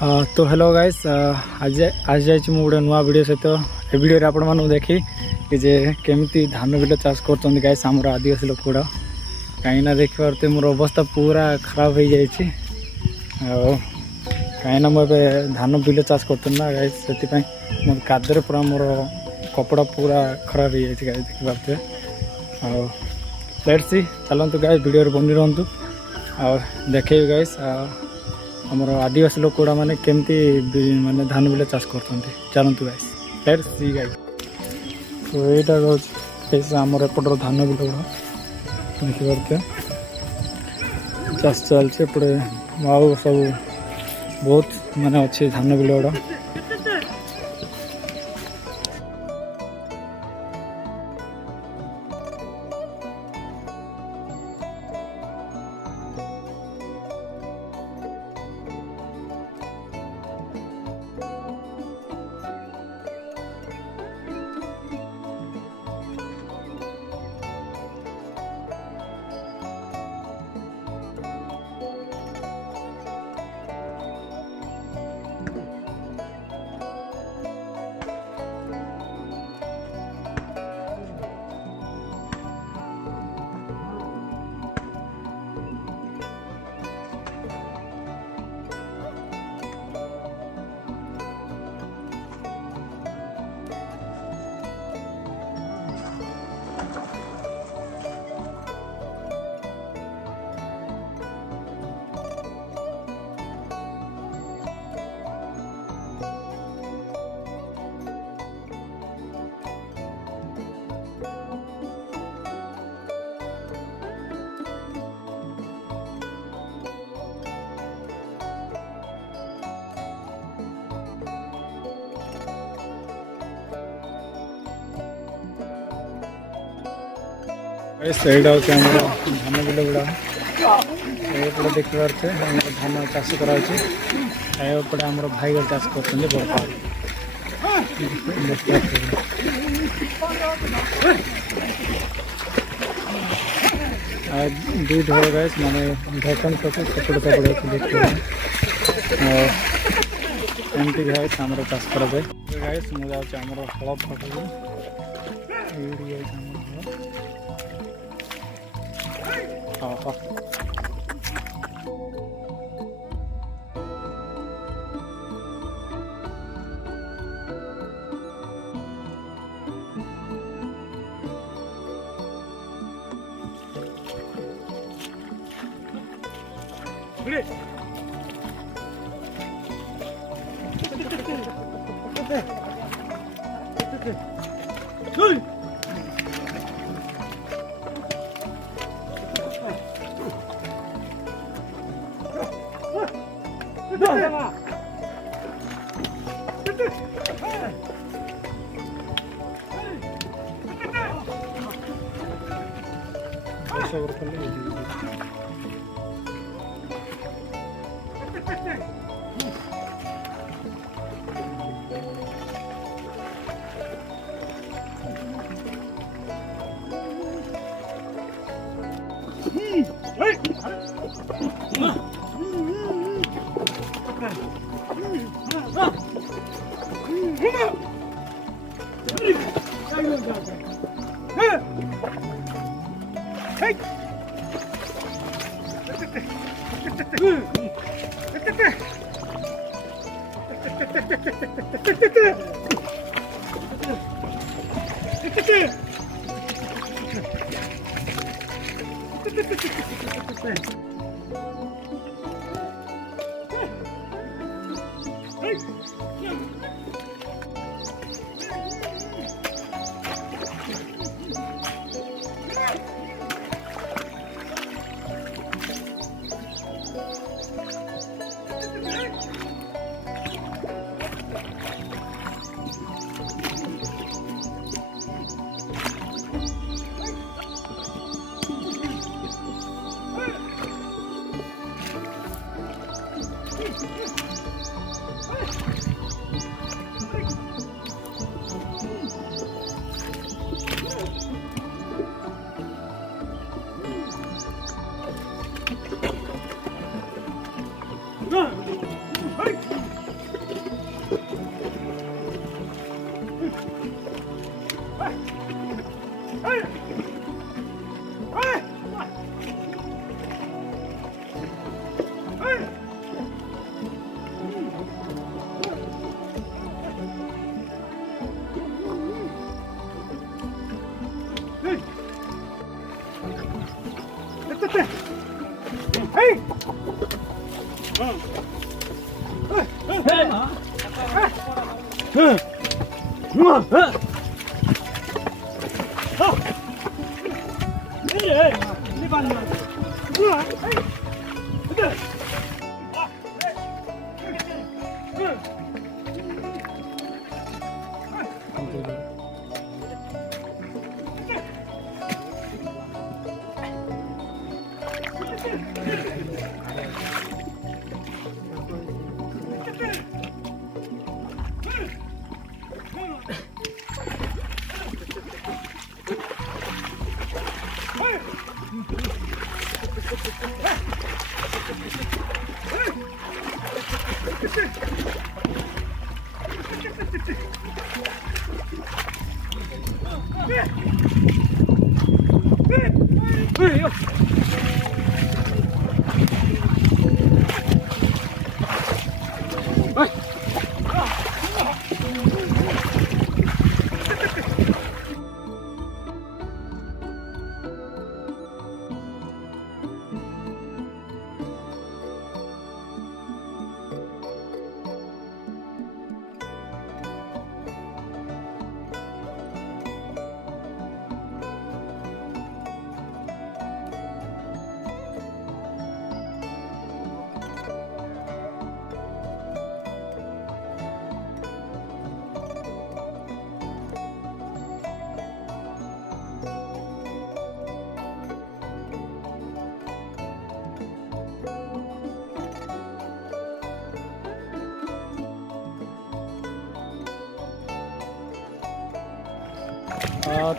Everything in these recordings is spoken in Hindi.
तो हेलो गाइस आज आज जाइए गोटे नुआ वीडियो सहित ए वीडियो आपण मानू देखी कि जे केमती धान बिल चाष कर गाइस आमर आदिवासी लोक गुड़ा कहीं देख पारे मोर अवस्था पूरा खराब हो जाए कहीं मुझे धान बिल चाष करना गाइस से मोर कादर पूरा मोर कपड़ा पूरा खराब हो जाए गाइस देख पारे लेट्स सी चलतु गाइस वीडियो बनी रुहतु देखे गाइस आमर आदिवासी लोक गुड़ा मैंने केमती माने धान बिल चाष करते चलतु गाइस लेट्स सी गाइस। तो यहाँ गाइस आमर एपटर धान बिल गुड़ा देखिपारे चाष चलते एपटे आउ सब बहुत माने अच्छे धान बिल गुड़ा एटा हूँ धान बिल गुड़ा ये देखते धान चाष करपटे आम भाई घर चाष कर दुई ढोल गाइस माने ढक्कन सपटे देखते एमती गाइस आम चाष कर गाइस मुझे आम हल फटू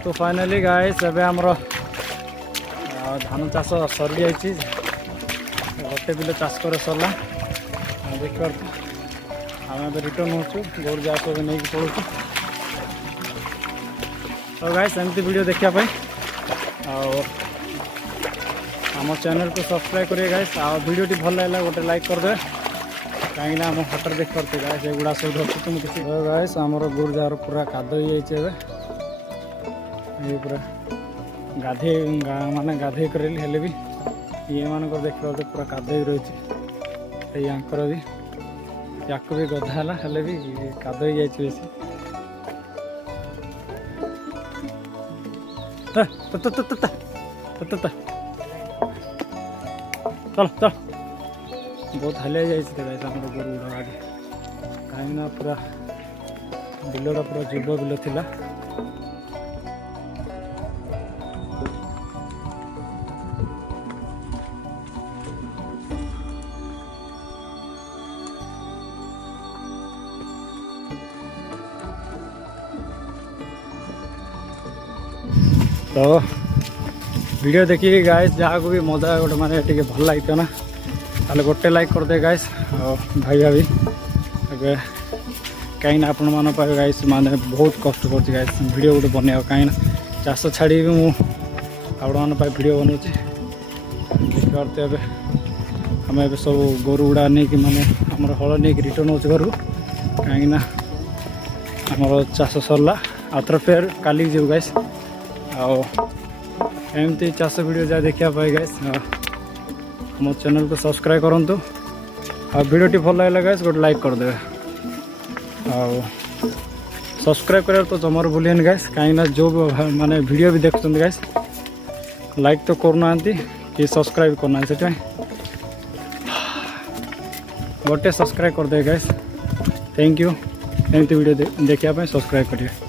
तो फाइनाली गाइस एबे हमरो धान चाष सरी जाइए गोटे बिल चाष कर सरला देख आम रिटर्न हो गोरु जा सब नहीं पड़ू तो गाइस एमती वीडियो देखापी आम चैनल को सब्सक्राइब करिए गाइस वीडियो भल लगा गोटे लाइक करदे कहीं आम फटर देख पारे गाइस एगुड़ा सब धरती तुम किसी गाइस आमर गोरु जार पूरा काद हो ये पूरा गाधे माने गाधे कर भी ये मान देखा तो पूरा काद ही रही यांकर भी या भी गधा है भी काद हो जाए बेसी चल चल बहुत हलिया जाइए गोरु गुड़ा आगे कहीं पूरा बिलटा पूरा जुब बिल थिला तो वीडियो देखिए गाइस जहाँ को भी मजा गोटे माने टे भल लगे ना ताले गोटे लाइक करदे गाइस और भाई भाभी ए कहीं आपण मान गाइस माने बहुत कष्ट कर गाइस वीडियो गोटे बनवा कहीं चाष छाड़ी भी मुझे मान वीडियो बनाऊँगी देखते ए आम ए सब गोरु गुड़ा नहीं कि माने आमर हल नहीं रिटर्न हो घर कहीं आमर चाष सरला आउथर फेर काली जीव गाइस एमती चाष वीडियो जा देखा पाए गाइस मो चैनल को सब्सक्राइब करंतु वीडियो भल लगे गाइस गोटे लाइक करदे सब्सक्राइब कर तो जमार भूलियन गाइस कहीं जो माने वीडियो भी देखते गाइस लाइक तो करना कि सब्सक्राइब करना से गोटे सब्सक्राइब करदे गाइस थैंक यू एमती वीडियो देखा सब्सक्राइब करिए।